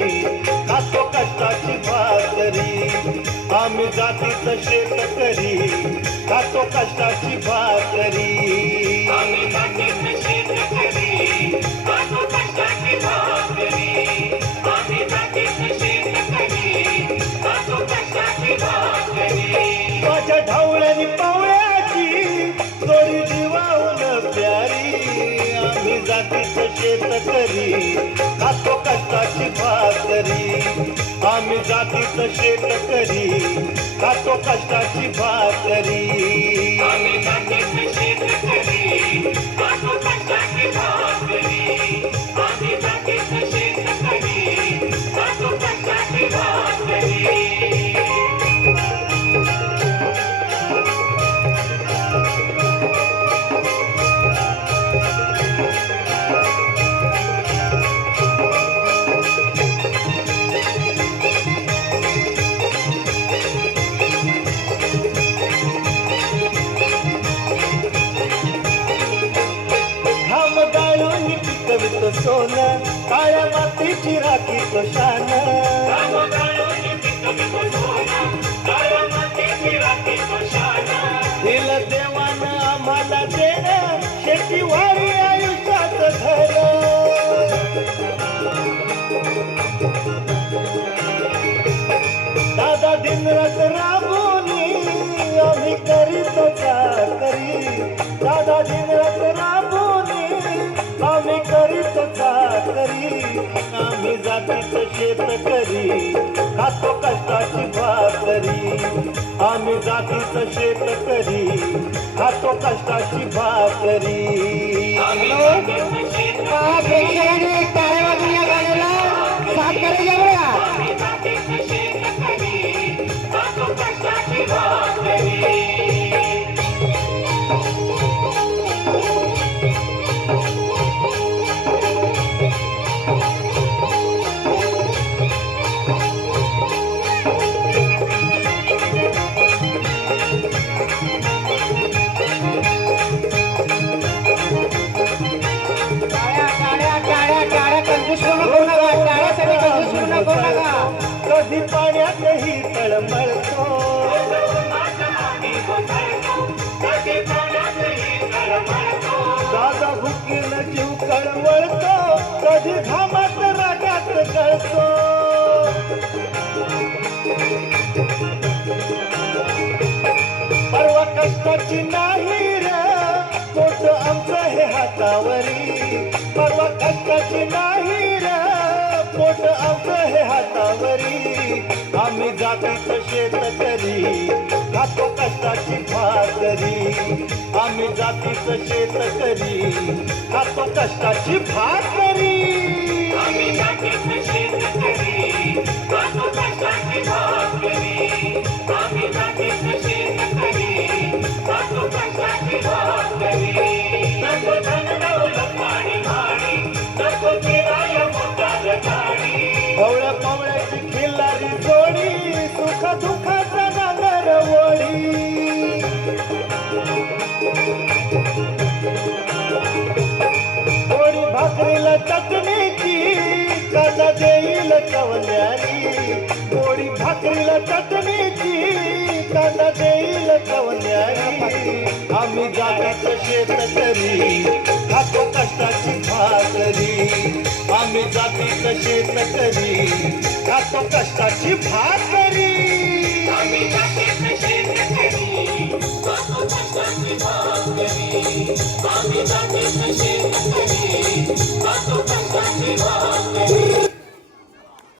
खातो कष्टाची भाकरी आम्ही जातीचं शेतकरी खातो कष्टाची भाकरी आम्ही जातीचं शेतकरी खातो कष्टाची भाकरी आम्ही जातीचं शेतकरी खातो कष्टाची भाकरी माझ्या ढावळ्यानी पावळ्याची जोडी जीवाहून प्यारी आम्ही जातीचं शेतकरी खातो कष्टाची भाकरी आम्ही जातीचं शेतकरी खातो कष्टाची भाकरी आम्ही जातीचं शेतकरी खातो कष्टाची भाकरी आम्ही जातीचं शेतकरी खातो कष्टाची भाकरी कवित सोनं काळ्या मातीची राखी तो शान दिलं देवानं आम्हाला देणं शेतीवाडी आयुष्याचं घर दादा दिनरात राबूनी आम्ही करीतो चाकरी दादा दिनरात राबूनी आम्ही करीतो चाकरी आम्ही जातीचं शेतकरी खातो कष्टाची भाकरी आम्ही जातीचं शेतकरी खातो कष्टाची भाकरी प्रेक्षकांनी टाळ्या वाजून या गाण्याला साथ करायच्या बघा कधी पाण्यातही तळमळतो दादा भुकीन जीव कळवळतो कधी घामात रागात गळतो परवा कष्टाची नाही रे पोट आमचं हे हातावरी परवा कष्टाची नाही रे पोट आमचं हे हातावरी आम्ही जातीचं शेतकरी खातो कष्टाची भाकरी आम्ही जातीचं शेतकरी खातो कष्टाची भाकरी आम्ही जातीचं शेतकरी खातो कष्टाची भाकरी आम्ही जातीचं शेतकरी खातो कष्टाची भाकरी नको धन दौलत पाणी भाडी नको किराया मोटार गाडी पवळ्या पवळ्याची खिल्लारी जोडी सुख दुःखाचा नांगर वळी पोळी भाकरीला चटणीची कांदा देईल कवल्यानी पोळी भाकरीला चटणीची कांदा देईल कवल्यानी आम्ही जातीचं शेतकरी खातो कष्टाची भाकरी आम्ही जातीचं शेतकरी खातो कष्टाची भाकरी आम्ही जातीचं शेतकरी खातो कष्टाची भाकरी आम्ही जातीचं शेतकरी